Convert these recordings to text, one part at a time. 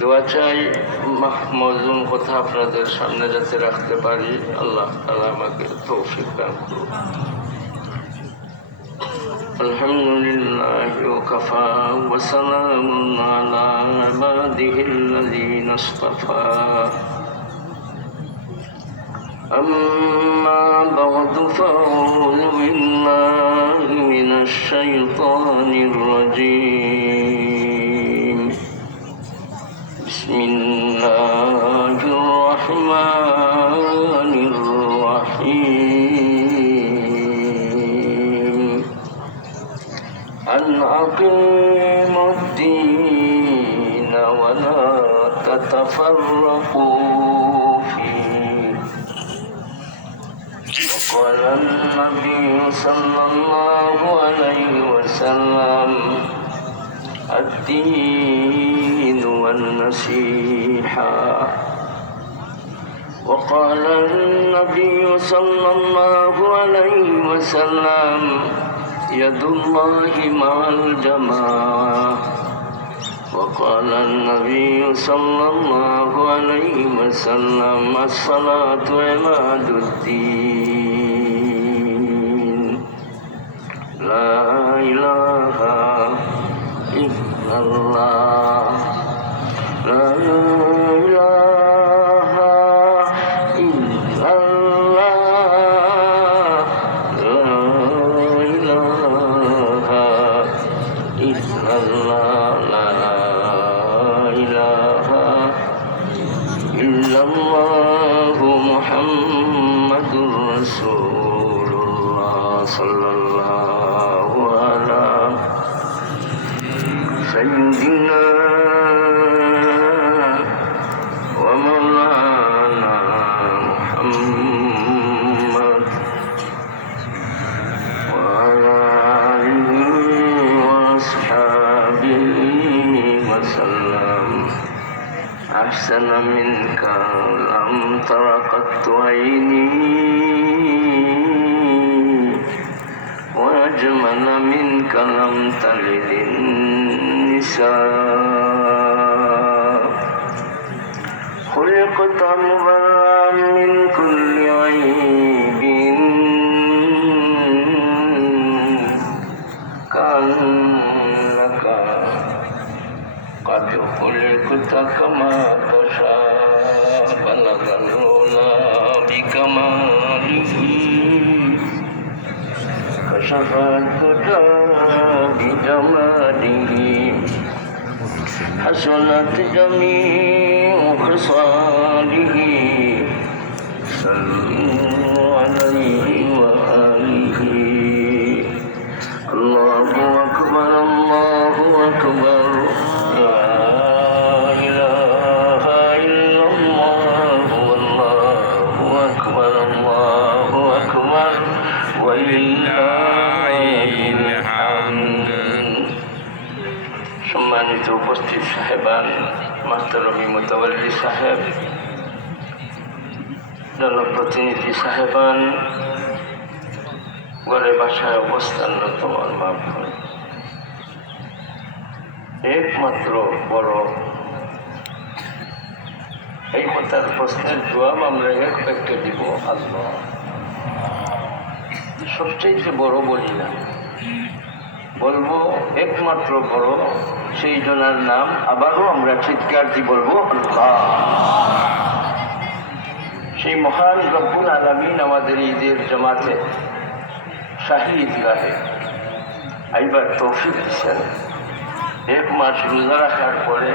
দোয়া চাই মজুম কথা আপনাদের সামনে যাতে রাখতে পারি আল্লাহ তালা আমাকে তৌফিক দান করুন الحمد لله وكفى وسلام على عباده الذين اصطفى أما بعد فأعوذ بالله من الشيطان أن أقيموا الدين ولا تتفرقوا فيه. وقال النبي صلى الله عليه وسلم الدين والنصيحة وقال النبي صلى الله عليه وسلم يد الله مع الجماعة وقال النبي صلى الله عليه وسلم الصلاة عماد الدين سيدنا ومولانا محمد وعلى آله وأصحابه وسلم. أحسن منك لم تر قط عيني. وأجمل منك لم تلد قد خلقت كما تشاء بلغ العلا بكماله كشف الدجى بجماله حسنت جميع خصاله صلوا উপস্থিত সাহেবান মাস্টারবি মোতাবল্লি সাহেব, জনপ্রতিনিধি সাহেবান ঘরে বাসায় অবস্থানরত আমার মা। একমাত্র বড় এই কথার প্রশ্নের জবাব আমরা এক ব্যক্তি দিব আল্লাহ সবচেয়ে বড় বলি না বলব, একমাত্র বড়, সেই জনার নাম আবারও আমরা চিৎকার দিয়ে বলব সেই মহান রব্বুল আলমিন আমাদের ঈদের জমাতে শাহী ঈদগাহে আইবার তৌফিক দিচ্ছেন এক মাস রোজা রাখার পরে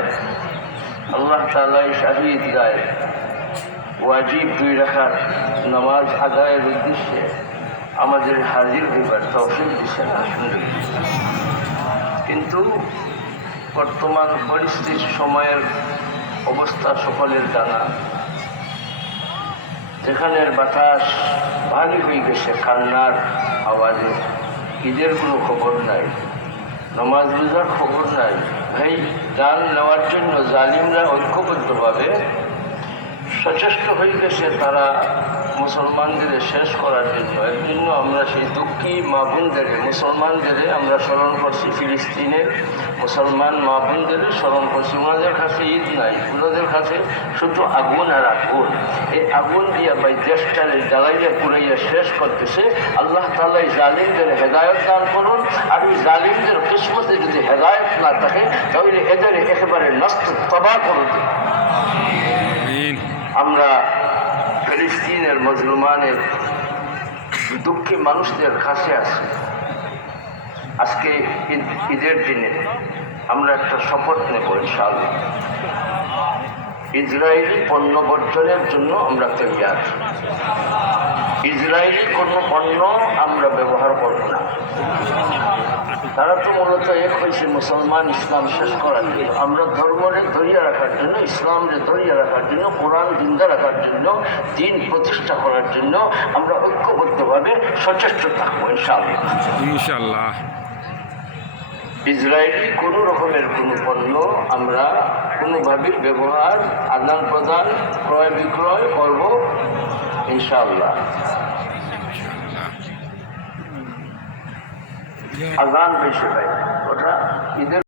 আল্লাহ তালাই শাহী ঈদগাহে ওয়াজিব দুই রাখার নামাজ আদায়ের উদ্দেশ্যে আমাদের হাজির হইবার তৌফিক দিচ্ছেন কিন্তু বর্তমান পরিস্থিতি সময়ের অবস্থা সকলের জানা। যেখানের বাতাস ভারী হয়ে গেছে, কান্নার আওয়াজে। ঈদের কোনো খবর নাই, নমাজ রোজার খবর নাই। ভাই জান নেওয়ার জন্য জালিমরা ঐক্যবদ্ধভাবে সচেষ্ট হয়ে গেছে তারা মুসলমানদের শেষ করার জন্য। এর জন্য আমরা সেই দুঃখী মা বোনদের, মুসলমানদের আমরা স্মরণ করছি। ফিলিস্তিনের মুসলমান মা বোনদের স্মরণ করছি। ওনাদের কাছে ঈদ নাই। ওনাদের কাছে শুধু আগুন আর আগুন। এই আগুন দিয়া ভাই দেশটারে জ্বালাইয়া পুরাইয়া শেষ করতেছে। আল্লাহ তালা এই জালিমদের হেদায়ত দান করুন। আর ওই জালিমদের কিসমতে যদি হেদায়ত না থাকে, তাহলে এদের একেবারে নষ্ট তবা করে দিন। আমরা ফিলিস্তিনের মজলুমানের দুঃখী মানুষদের কাছে আছি আজকে ঈদ- ঈদের দিনে আমরা একটা শপথ নেব ইনশাআল্লাহ। ইসরায়েলি পণ্য বর্জনের জন্য আমরা তৈয়ার। ইসরায়েলি কোনো পণ্য আমরা ব্যবহার করব না তারা তো মূলত এক হয়েছে মুসলমান ইসলাম শেষ করার জন্য। আমরা ধর্মরে ধরিয়া রাখার জন্য ইসলামরে ধরিয়া রাখার জন্য কোরআন জিন্দা রাখার জন্য দিন প্রতিষ্ঠা করার জন্য আমরা ঐক্যবদ্ধভাবে সচেষ্ট থাকব ইনশাআল্লাহ। ইসরায়েলি কোনো রকমের কোনো পণ্য আমরা কোনোভাবেই ব্যবহার আদান প্রদান ক্রয় বিক্রয় করব ইনশাআল্লাহ। আজান বেশি ভাই ওটা ঈদের